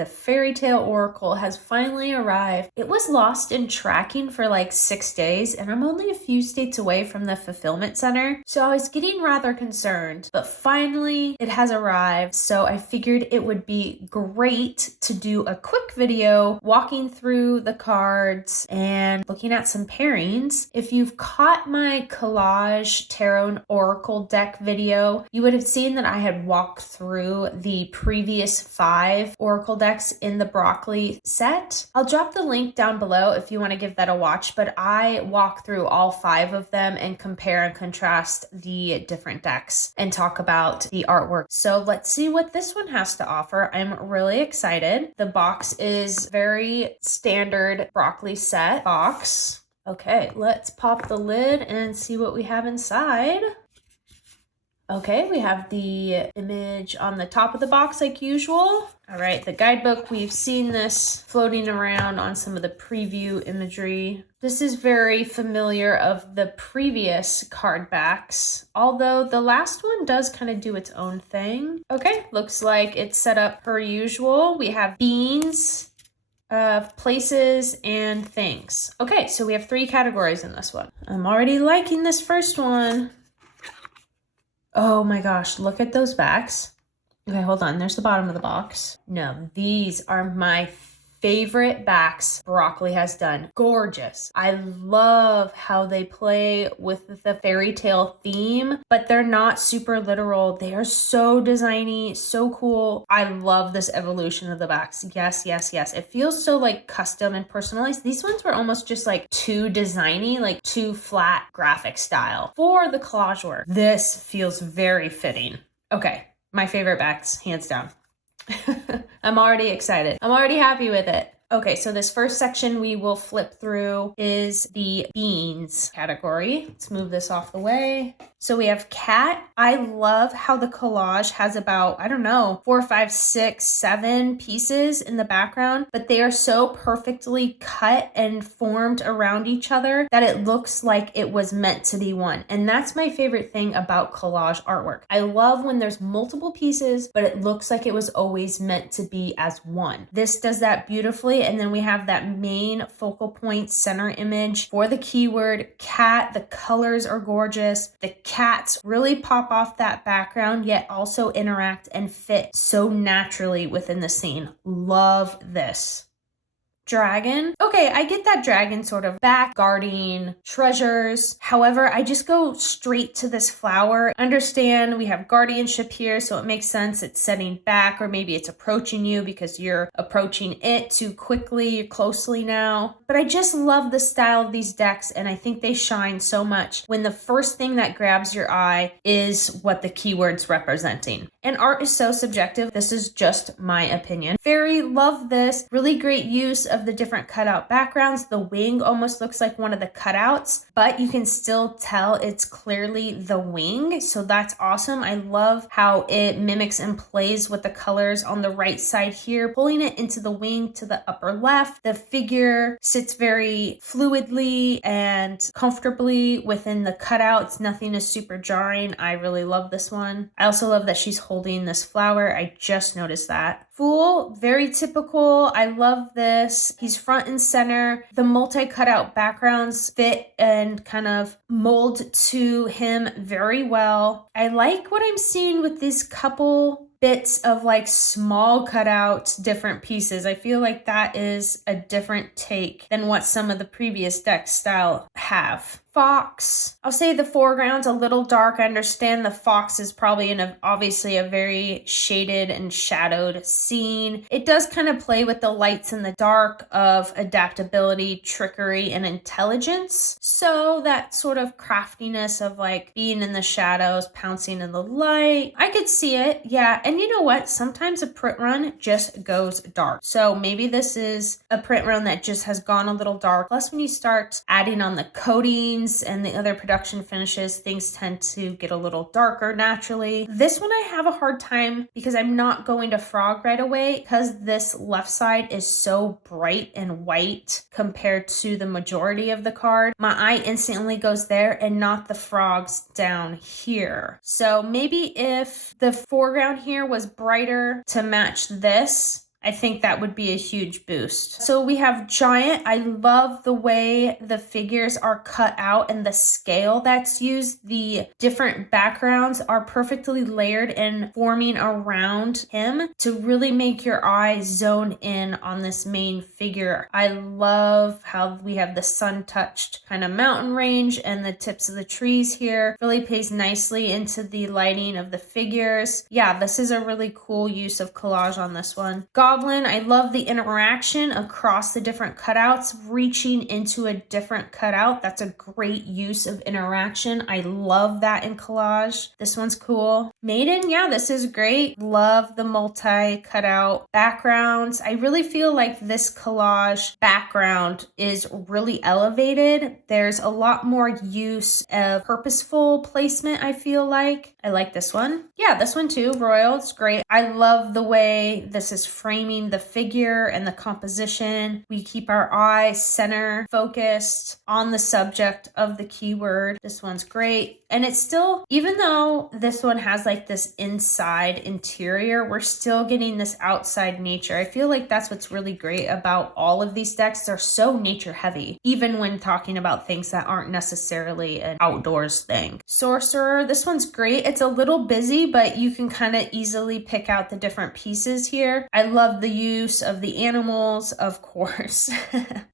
the Fairy Tale Oracle has finally arrived. It was lost in tracking for like 6 days, and I'm only a few states away from the fulfillment center, so I was getting rather concerned, but finally it has arrived. So I figured it would be great to do a quick video walking through the cards and looking at some pairings. If you've caught my collage tarot oracle deck video, you would have seen that I had walked through the previous 5 oracle decks in the broccoli set. I'll drop the link down below if you want to give that a watch, but I walk through all 5 of them and compare and contrast the different decks and talk about the artwork. So let's see what this one has to offer. I'm really excited. The box is very standard broccoli set box. Okay, let's pop the lid and see what we have inside. Okay, we have the image on the top of the box like usual. All right, the guidebook, we've seen this floating around on some of the preview imagery. This is very familiar of the previous card backs, although the last one does kind of do its own thing. Okay, looks like it's set up per usual. We have beans, places, and things. Okay, so we have 3 categories in this one. I'm already liking this first one. Oh my gosh, look at those backs. Okay, hold on. There's the bottom of the box. No, these are my favorite backs broccoli has done. Gorgeous. I love how they play with the fairy tale theme, but they're not super literal. They are so designy, so cool. I love this evolution of the backs. Yes, yes, yes. It feels so like custom and personalized. These ones were almost just like too designy, like too flat graphic style for the collage work. This feels very fitting. Okay, my favorite backs, hands down. I'm already excited. I'm already happy with it. Okay, so this first section we will flip through is the beans category. Let's move this off the way. So we have cat. I love how the collage has about, I don't know, 4, 5, 6, 7 pieces in the background, but they are so perfectly cut and formed around each other that it looks like it was meant to be one. And that's my favorite thing about collage artwork. I love when there's multiple pieces, but it looks like it was always meant to be as one. This does that beautifully. And then we have that main focal point center image for the keyword cat. The colors are gorgeous. The cats really pop off that background, yet also interact and fit so naturally within the scene. Love this. Dragon. Okay, I get that dragon sort of back guarding treasures. However, I just go straight to this flower. Understand we have guardianship here, so it makes sense it's setting back, or maybe it's approaching you because you're approaching it too quickly, closely now. But I just love the style of these decks, and I think they shine so much when the first thing that grabs your eye is what the keyword's representing. And art is so subjective. This is just my opinion. Very love this. Really great use of the different cutout backgrounds. The wing almost looks like one of the cutouts, but you can still tell it's clearly the wing. So that's awesome. I love how it mimics and plays with the colors on the right side here, pulling it into the wing to the upper left. The figure sits very fluidly and comfortably within the cutouts. Nothing is super jarring. I really love this one. I also love that she's holding this flower. I just noticed that. Fool, very typical. I love this. He's front and center. The multi-cutout backgrounds fit and kind of mold to him very well. I like what I'm seeing with these couple bits of like small cutouts, different pieces. I feel like that is a different take than what some of the previous deck style have. Fox. I'll say the foreground's a little dark. I understand the fox is probably in obviously a very shaded and shadowed scene. It does kind of play with the lights and the dark of adaptability, trickery, and intelligence. So that sort of craftiness of like being in the shadows, pouncing in the light. I could see it. Yeah. And you know what? Sometimes a print run just goes dark. So maybe this is a print run that just has gone a little dark. Plus when you start adding on the coating and the other production finishes, things tend to get a little darker naturally. This one I have a hard time because I'm not going to frog right away because this left side is so bright and white compared to the majority of the card. My eye instantly goes there and not the frogs down here. So maybe if the foreground here was brighter to match this, I think that would be a huge boost. So we have giant. I love the way the figures are cut out and the scale that's used. The different backgrounds are perfectly layered and forming around him to really make your eyes zone in on this main figure. I love how we have the sun-touched kind of mountain range and the tips of the trees here. Really plays nicely into the lighting of the figures. Yeah, this is a really cool use of collage on this one. Goblin, I love the interaction across the different cutouts, reaching into a different cutout. That's a great use of interaction. I love that in collage. This one's cool. Maiden, yeah, this is great. Love the multi cutout backgrounds. I really feel like this collage background is really elevated. There's a lot more use of purposeful placement, I feel like. I like this one. Yeah, this one too, Royal. It's great. I love the way this is framing the figure and the composition. We keep our eye center focused on the subject of the keyword. This one's great. And it's still, even though this one has like this inside interior, we're still getting this outside nature. I feel like that's what's really great about all of these decks. They're so nature heavy, even when talking about things that aren't necessarily an outdoors thing. Sorcerer, this one's great. It's a little busy, but you can kind of easily pick out the different pieces here. I love the use of the animals, of course.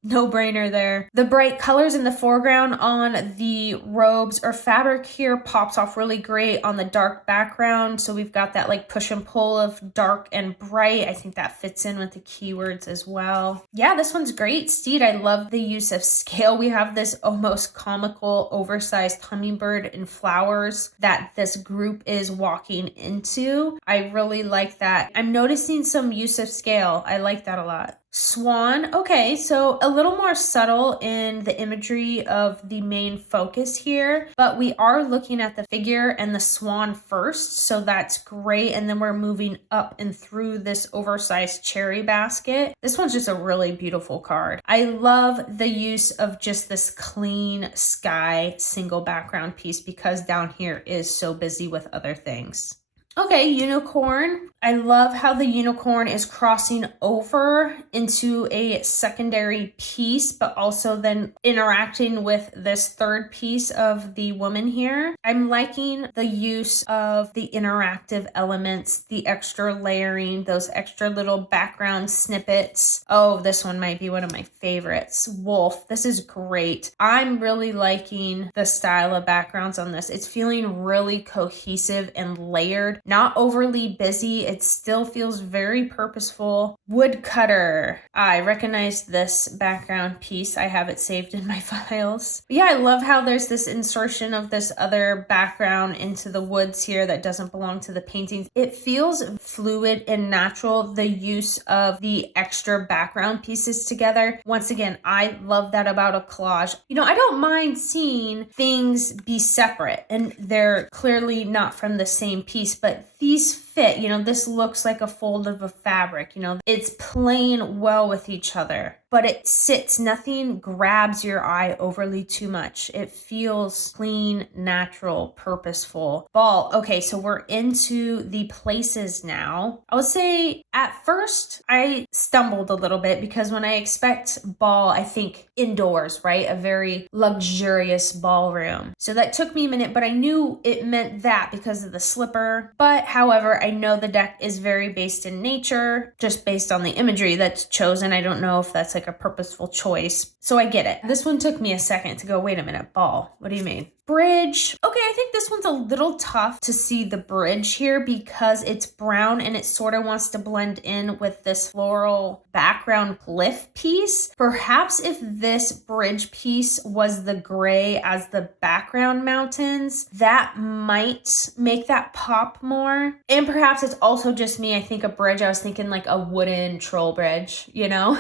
No brainer there. The bright colors in the foreground on the robes or fabric here pops off really great on the dark background. So we've got that like push and pull of dark and bright. I think that fits in with the keywords as well. Yeah, this one's great. Steed, I love the use of scale. We have this almost comical oversized hummingbird and flowers that this group is walking into. I really like that. I'm noticing some use of scale. I like that a lot. Swan, okay, so a little more subtle in the imagery of the main focus here, but we are looking at the figure and the swan first, so that's great. And then we're moving up and through this oversized cherry basket. This one's just a really beautiful card. I love the use of just this clean sky single background piece because down here is so busy with other things. Okay, unicorn. I love how the unicorn is crossing over into a secondary piece, but also then interacting with this third piece of the woman here. I'm liking the use of the interactive elements, the extra layering, those extra little background snippets. Oh, this one might be one of my favorites. Wolf, this is great. I'm really liking the style of backgrounds on this. It's feeling really cohesive and layered, not overly busy. It still feels very purposeful. Woodcutter. I recognize this background piece. I have it saved in my files. But yeah, I love how there's this insertion of this other background into the woods here that doesn't belong to the paintings. It feels fluid and natural, the use of the extra background pieces together. Once again, I love that about a collage. You know, I don't mind seeing things be separate and they're clearly not from the same piece, but these fit, you know, this looks like a fold of a fabric, you know, it's playing well with each other, but it sits, nothing grabs your eye overly too much. It feels clean, natural, purposeful. Ball, okay, so we're into the places now. I would say at first I stumbled a little bit because when I expect ball, I think indoors, right? A very luxurious ballroom. So that took me a minute, but I knew it meant that because of the slipper. But however, I know the deck is very based in nature, just based on the imagery that's chosen. I don't know if that's like a purposeful choice. So I get it. This one took me a second to go, wait a minute, ball. What do you mean? Bridge. Okay, I think this one's a little tough to see the bridge here because it's brown and it sort of wants to blend in with this floral background glyph piece. Perhaps if this bridge piece was the gray as the background mountains, that might make that pop more. And perhaps it's also just me. I think a bridge, I was thinking like a wooden troll bridge, you know?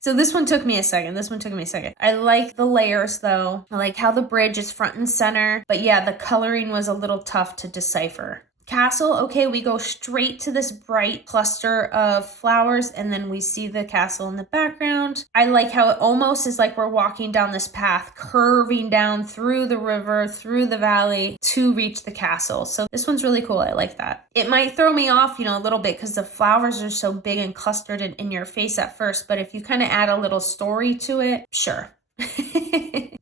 So this one took me a second. I like the layers though. I like how the bridge is front and center. But yeah, the coloring was a little tough to decipher. Castle, okay, we go straight to this bright cluster of flowers, and then we see the castle in the background. I like how it almost is like we're walking down this path, curving down through the river, through the valley to reach the castle. So this one's really cool. I like that. It might throw me off, a little bit because the flowers are so big and clustered in your face at first, but if you kind of add a little story to it, sure.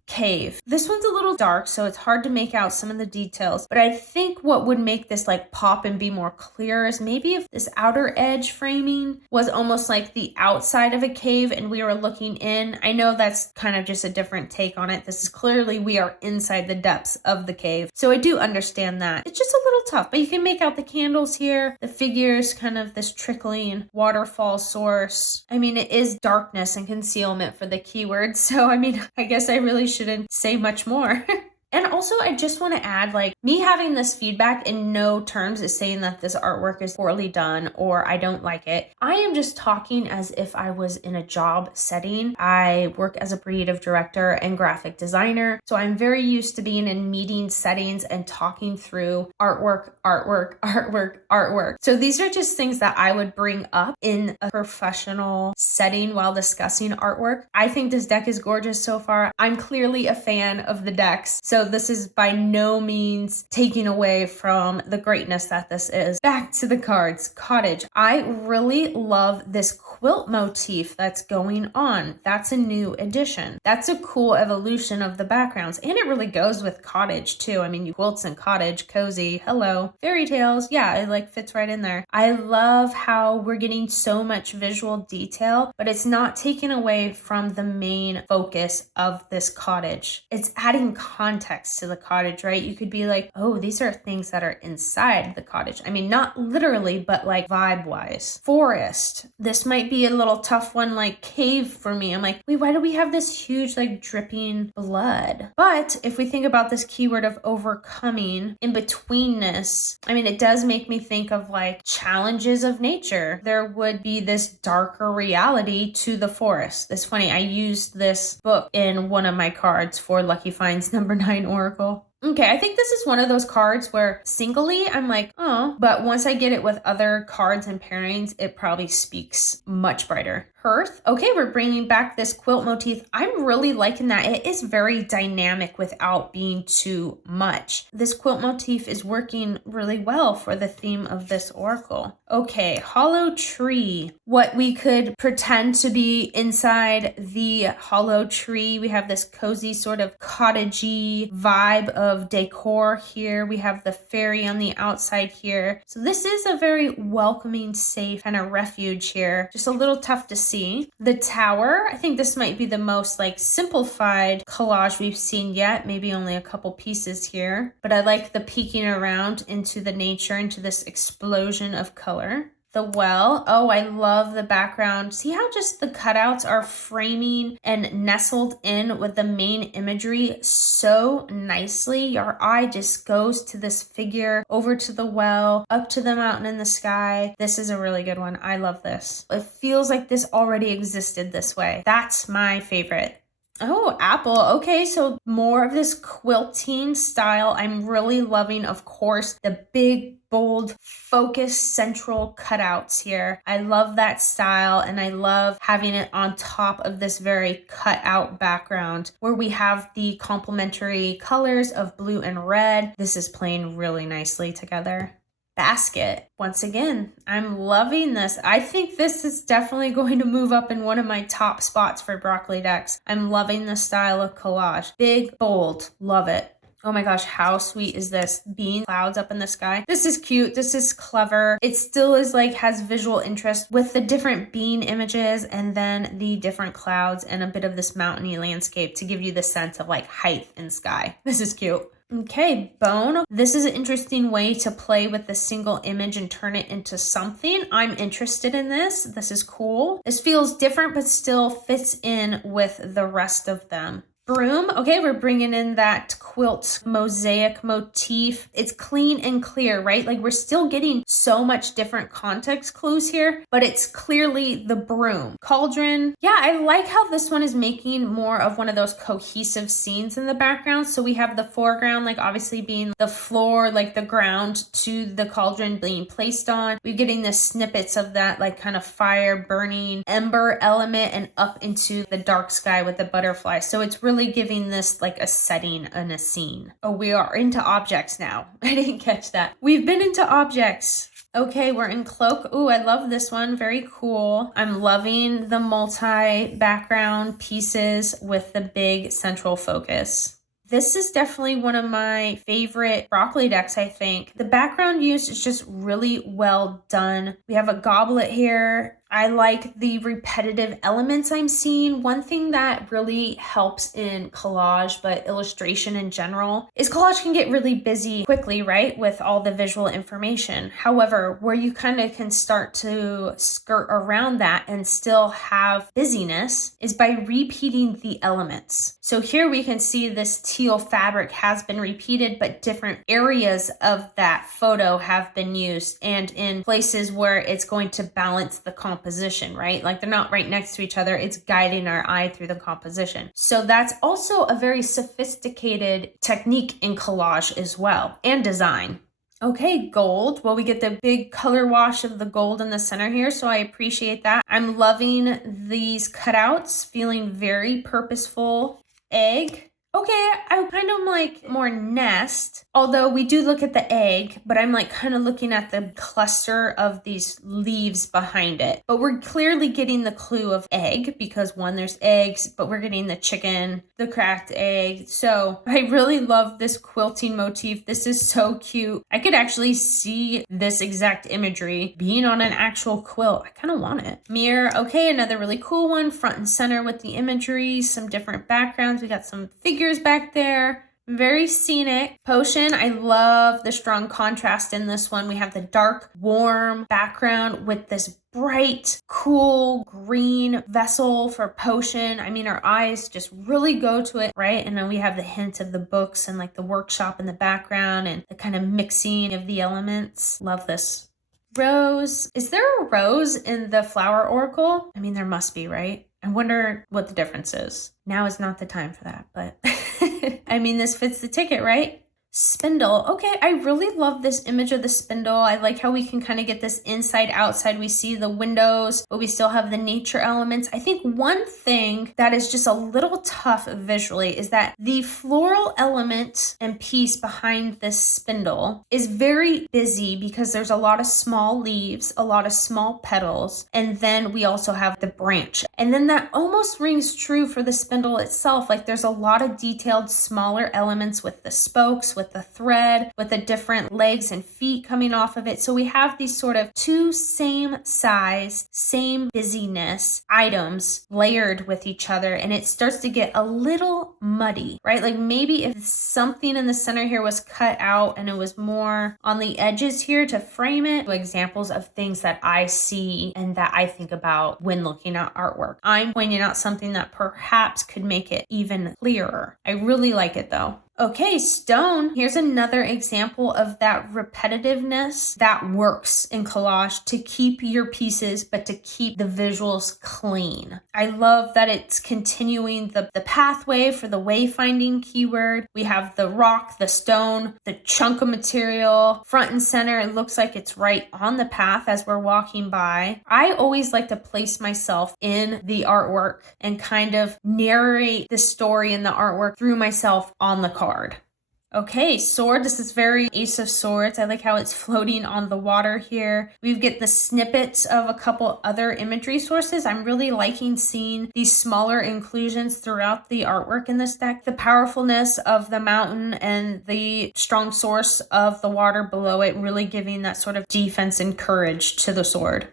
Cave. This one's a little dark, so it's hard to make out some of the details, but I think what would make this like pop and be more clear is maybe if this outer edge framing was almost like the outside of a cave and we were looking in. I know that's kind of just a different take on it. This is clearly we are inside the depths of the cave, so I do understand that. It's just a little tough, but you can make out the candles here, the figures, kind of this trickling waterfall source. I mean, it is darkness and concealment for the keywords, so I guess I really shouldn't say much more. And also, I just want to add, like, me having this feedback in no terms is saying that this artwork is poorly done or I don't like it. I am just talking as if I was in a job setting. I work as a creative director and graphic designer, so I'm very used to being in meeting settings and talking through artwork. So these are just things that I would bring up in a professional setting while discussing artwork. I think this deck is gorgeous so far. I'm clearly a fan of the decks, so this is by no means taking away from the greatness that this is. Back to the cards. Cottage. I really love this quilt motif that's going on. That's a new addition. That's a cool evolution of the backgrounds, and it really goes with cottage too. Quilts and cottage, cozy, hello, fairy tales. Yeah, it like fits right in there. I love how we're getting so much visual detail, but it's not taken away from the main focus of this cottage. It's adding context to the cottage, right? You could be like, oh, these are things that are inside the cottage. Not literally, but like vibe wise. Forest. This might be a little tough one, like cave for me. I'm like, wait, why do we have this huge like dripping blood? But if we think about this keyword of overcoming, in betweenness, it does make me think of like challenges of nature. There would be this darker reality to the forest. It's funny, I used this book in one of my cards for Lucky Finds number 9 Oracle. Okay, I think this is one of those cards where singly I'm like, oh, but once I get it with other cards and pairings, it probably speaks much brighter. Hearth. Okay, we're bringing back this quilt motif. I'm really liking that. It is very dynamic without being too much. This quilt motif is working really well for the theme of this oracle. Okay, hollow tree. What we could pretend to be inside the hollow tree. We have this cozy sort of cottagey vibe of decor here. We have the fairy on the outside here. So this is a very welcoming, safe kind of refuge here. Just a little tough to see. The tower, I think this might be the most like simplified collage we've seen yet, maybe only a couple pieces here, but I like the peeking around into the nature, into this explosion of color. The well, oh, I love the background. See how just the cutouts are framing and nestled in with the main imagery so nicely. Your eye just goes to this figure, over to the well, up to the mountain in the sky. This is a really good one. I love this. It feels like this already existed this way. That's my favorite. Oh, apple. Okay, so more of this quilting style. I'm really loving, of course, the big, bold, focused central cutouts here. I love that style, and I love having it on top of this very cut out background where we have the complementary colors of blue and red. This is playing really nicely together. Basket. Once again, I'm loving this. I think this is definitely going to move up in one of my top spots for broccoli decks. I'm loving the style of collage. Big, bold, love it. Oh my gosh, how sweet is this? Bean clouds up in the sky. This is cute. This is clever. It still is like has visual interest with the different bean images and then the different clouds and a bit of this mountainy landscape to give you the sense of like height and sky. This is cute. Okay, bone. This is an interesting way to play with the single image and turn it into something. I'm interested in this. This is cool. This feels different, but still fits in with the rest of them. Broom. Okay, we're bringing in that quilt mosaic motif. It's clean and clear, right? Like we're still getting so much different context clues here, but it's clearly the broom. Cauldron. Yeah, I like how this one is making more of one of those cohesive scenes in the background. So we have the foreground, like obviously being the floor, like the ground to the cauldron being placed on. We're getting the snippets of that like kind of fire burning ember element and up into the dark sky with the butterfly. So it's really giving this like a setting and a scene. Oh, we are into objects now. I didn't catch that. We've been into objects. Okay, we're in cloak. Ooh, I love this one. Very cool. I'm loving the multi-background pieces with the big central focus. This is definitely one of my favorite broccoli decks, I think. The background use is just really well done. We have a goblet here. I like the repetitive elements I'm seeing. One thing that really helps in collage, but illustration in general, is collage can get really busy quickly, right? With all the visual information. However, where you kind of can start to skirt around that and still have busyness is by repeating the elements. So here we can see this teal fabric has been repeated, but different areas of that photo have been used, and in places where it's going to balance the composition, right? Like they're not right next to each other. It's guiding our eye through the composition. So that's also a very sophisticated technique in collage as well, and design. Okay, gold. Well, we get the big color wash of the gold in the center here, so I appreciate that. I'm loving these cutouts, feeling very purposeful. Egg. Okay, I kind of like more nest, although we do look at the egg, but I'm like kind of looking at the cluster of these leaves behind it. But we're clearly getting the clue of egg because one, there's eggs, but we're getting the chicken, the cracked egg. So I really love this quilting motif. This is so cute. I could actually see this exact imagery being on an actual quilt. I kind of want it. Mirror. Okay, another really cool one, front and center with the imagery, some different backgrounds. We got some figures back there. Very scenic. Potion. I love the strong contrast in this one. We have the dark, warm background with this bright, cool green vessel for potion. I mean, our eyes just really go to it, right? And then we have the hint of the books and like the workshop in the background and the kind of mixing of the elements. Love this. Rose. Is there a rose in the flower oracle? I mean, there must be, right? I wonder what the difference is. Now is not the time for that, but I mean, this fits the ticket, right? Spindle. Okay, I really love this image of the spindle. I like how we can kind of get this inside outside. We see the windows, but we still have the nature elements. I think one thing that is just a little tough visually is that the floral element and piece behind this spindle is very busy because there's a lot of small leaves, a lot of small petals, and then we also have the branch. And then that almost rings true for the spindle itself. Like there's a lot of detailed smaller elements with the spokes, with the thread, with the different legs and feet coming off of it. So we have these sort of two same size, same busyness items layered with each other, and it starts to get a little muddy, right? Like maybe if something in the center here was cut out and it was more on the edges here to frame it. Examples of things that I see and that I think about when looking at artwork. I'm pointing out something that perhaps could make it even clearer. I really like it though. Okay, stone. Here's another example of that repetitiveness that works in collage to keep your pieces, but to keep the visuals clean. I love that it's continuing the pathway for the wayfinding keyword. We have the rock, the stone, the chunk of material, front and center. It looks like it's right on the path as we're walking by. I always like to place myself in the artwork and kind of narrate the story in the artwork through myself on the card. Okay, sword. This is very Ace of Swords. I like how it's floating on the water here. We get the snippets of a couple other imagery sources. I'm really liking seeing these smaller inclusions throughout the artwork in this deck. The powerfulness of the mountain and the strong source of the water below it, really giving that sort of defense and courage to the sword.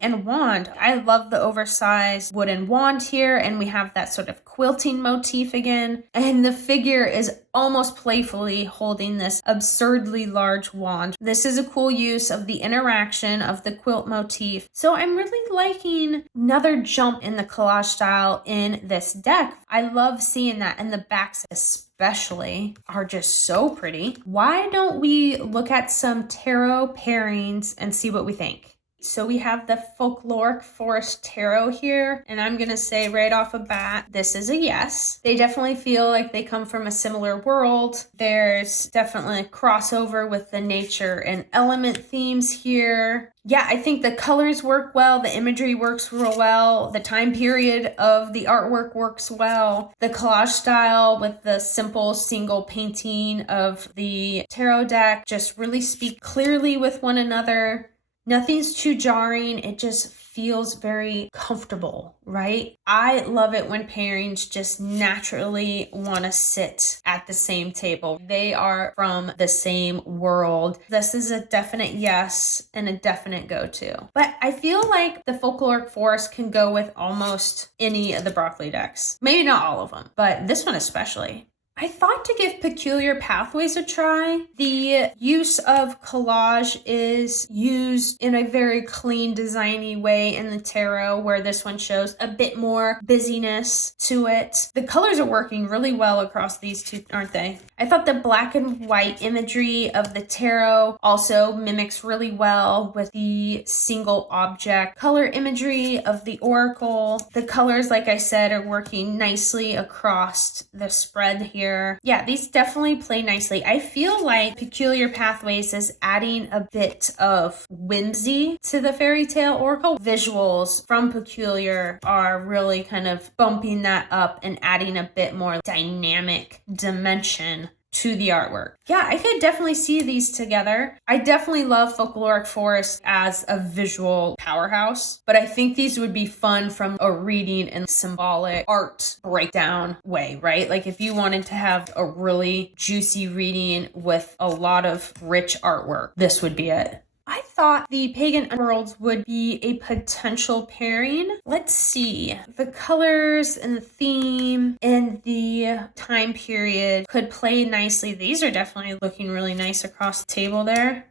and wand. I love the oversized wooden wand here, and we have that sort of quilting motif again. And the figure is almost playfully holding this absurdly large wand. This is a cool use of the interaction of the quilt motif. So I'm really liking another jump in the collage style in this deck. I love seeing that, and the backs especially are just so pretty. Why don't we look at some tarot pairings and see what we think? So we have the Folkloric Forest Tarot here, and I'm going to say right off the bat, this is a yes. They definitely feel like they come from a similar world. There's definitely a crossover with the nature and element themes here. Yeah, I think the colors work well, the imagery works real well, the time period of the artwork works well. The collage style with the simple single painting of the tarot deck just really speak clearly with one another. Nothing's too jarring. It just feels very comfortable, right? I love it when pairings just naturally want to sit at the same table. They are from the same world. This is a definite yes and a definite go-to. But I feel like the Folkloric Forest can go with almost any of the broccoli decks. Maybe not all of them, but this one especially. I thought to give Peculiar Pathways a try. The use of collage is used in a very clean, designy way in the tarot, where this one shows a bit more busyness to it. The colors are working really well across these two, aren't they? I thought the black and white imagery of the tarot also mimics really well with the single object color imagery of the oracle. The colors, like I said, are working nicely across the spread here. Yeah, these definitely play nicely. I feel like Peculiar Pathways is adding a bit of whimsy to the fairy tale oracle. Visuals from Peculiar are really kind of bumping that up and adding a bit more dynamic dimension to the artwork. Yeah, I could definitely see these together. I definitely love Folkloric Forest as a visual powerhouse, but I think these would be fun from a reading and symbolic art breakdown way, right? Like if you wanted to have a really juicy reading with a lot of rich artwork, this would be it. I thought the Pagan Underworlds would be a potential pairing. Let's see. The colors and the theme and the time period could play nicely. These are definitely looking really nice across the table there.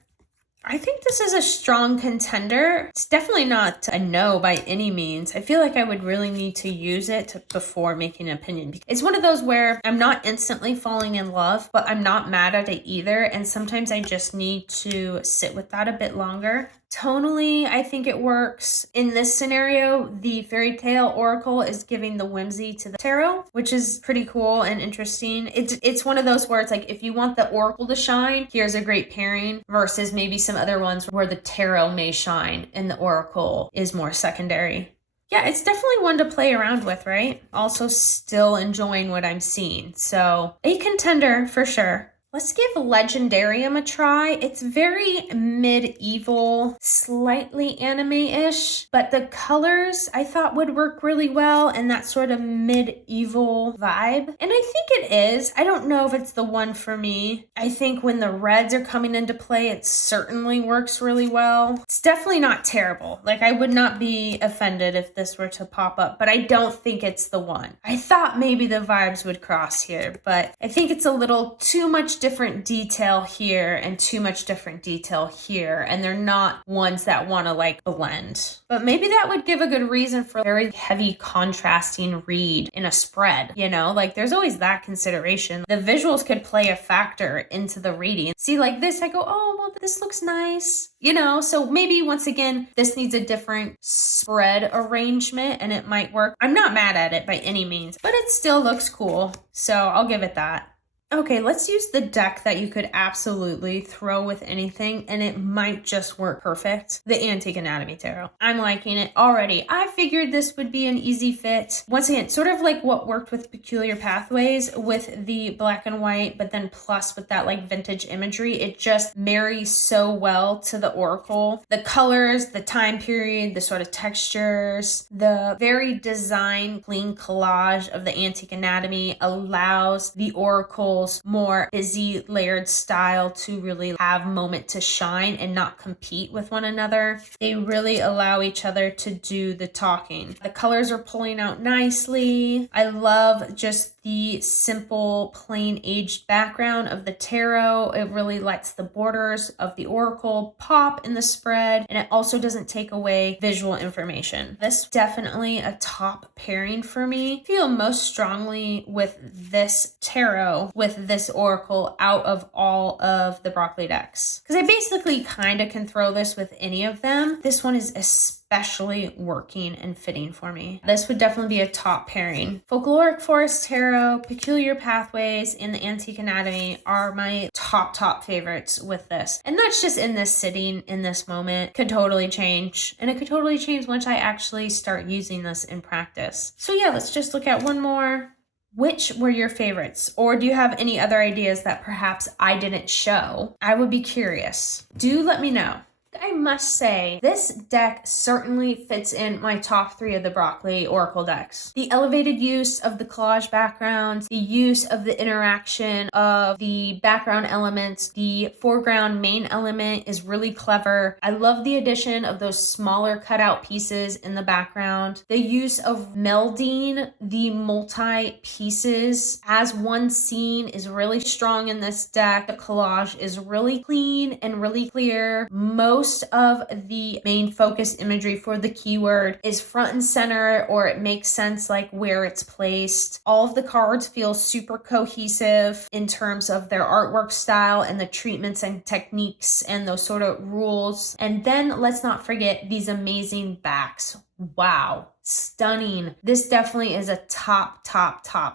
I think this is a strong contender. It's definitely not a no by any means. I feel like I would really need to use it before making an opinion. It's one of those where I'm not instantly falling in love, but I'm not mad at it either. And sometimes I just need to sit with that a bit longer. Tonally, I think it works. In this scenario, the fairy tale oracle is giving the whimsy to the tarot, which is pretty cool and interesting. It's one of those where it's like, if you want the oracle to shine, here's a great pairing, versus maybe some other ones where the tarot may shine and the oracle is more secondary. Yeah, it's definitely one to play around with, right? Also still enjoying what I'm seeing. So a contender for sure. Let's give Legendarium a try. It's very medieval, slightly anime-ish, but the colors I thought would work really well in that sort of medieval vibe. And I think it is. I don't know if it's the one for me. I think when the reds are coming into play, it certainly works really well. It's definitely not terrible. Like, I would not be offended if this were to pop up, but I don't think it's the one. I thought maybe the vibes would cross here, but I think it's a little too much different detail here and too much different detail here, and they're not ones that want to like blend. But maybe that would give a good reason for a very heavy contrasting read in a spread, you know, like there's always that consideration. The visuals could play a factor into the reading. See, like this, I go, oh, well, this looks nice, you know, so maybe once again, this needs a different spread arrangement and it might work. I'm not mad at it by any means, but it still looks cool. So I'll give it that. Okay, let's use the deck that you could absolutely throw with anything and it might just work perfect. The Antique Anatomy Tarot. I'm liking it already. I figured this would be an easy fit. Once again, sort of like what worked with Peculiar Pathways with the black and white, but then plus with that like vintage imagery, it just marries so well to the oracle. The colors, the time period, the sort of textures, the very design, clean collage of the Antique Anatomy allows the oracle oracles more busy layered style to really have moment to shine and not compete with one another. They really allow each other to do the talking. The colors are pulling out nicely. I love just the simple plain aged background of the tarot. It really lets the borders of the oracle pop in the spread, and it also doesn't take away visual information. This definitely a top pairing for me. I feel most strongly with this tarot with this oracle out of all of the broccoli decks, because I basically kind of can throw this with any of them. This one is especially working and fitting for me. This would definitely be a top pairing. Folkloric Forest Tarot, Peculiar Pathways, and the Antique Anatomy are my top favorites with this. And that's just in this sitting, in this moment. Could totally change. And it could totally change once I actually start using this in practice. So yeah, let's just look at one more. Which were your favorites? Or do you have any other ideas that perhaps I didn't show? I would be curious. Do let me know. I must say, this deck certainly fits in my top 3 of the broccoli oracle decks. The elevated use of the collage backgrounds, the use of the interaction of the background elements, the foreground main element is really clever. I love the addition of those smaller cutout pieces in the background. The use of melding the multi pieces as one scene is really strong in this deck. The collage is really clean and really clear. Most of the main focus imagery for the keyword is front and center, or it makes sense like where it's placed. All of the cards feel super cohesive in terms of their artwork style and the treatments and techniques and those sort of rules. And then let's not forget these amazing backs. Wow. Stunning. This definitely is a top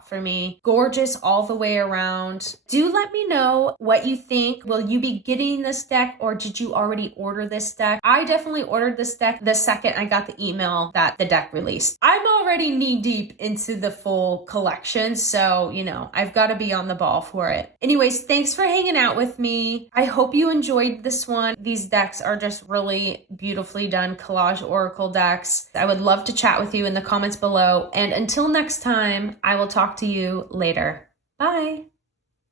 for me. Gorgeous all the way around. Do let me know what you think. Will you be getting this deck, or did you already order this deck? I definitely ordered this deck the second I got the email that the deck released. I'm already knee deep into the full collection, so you know, I've got to be on the ball for it. Anyways, thanks for hanging out with me. I hope you enjoyed this one. These decks are just really beautifully done collage oracle decks. I would love to chat with you in the comments below. And until next time, I will talk to you later. Bye.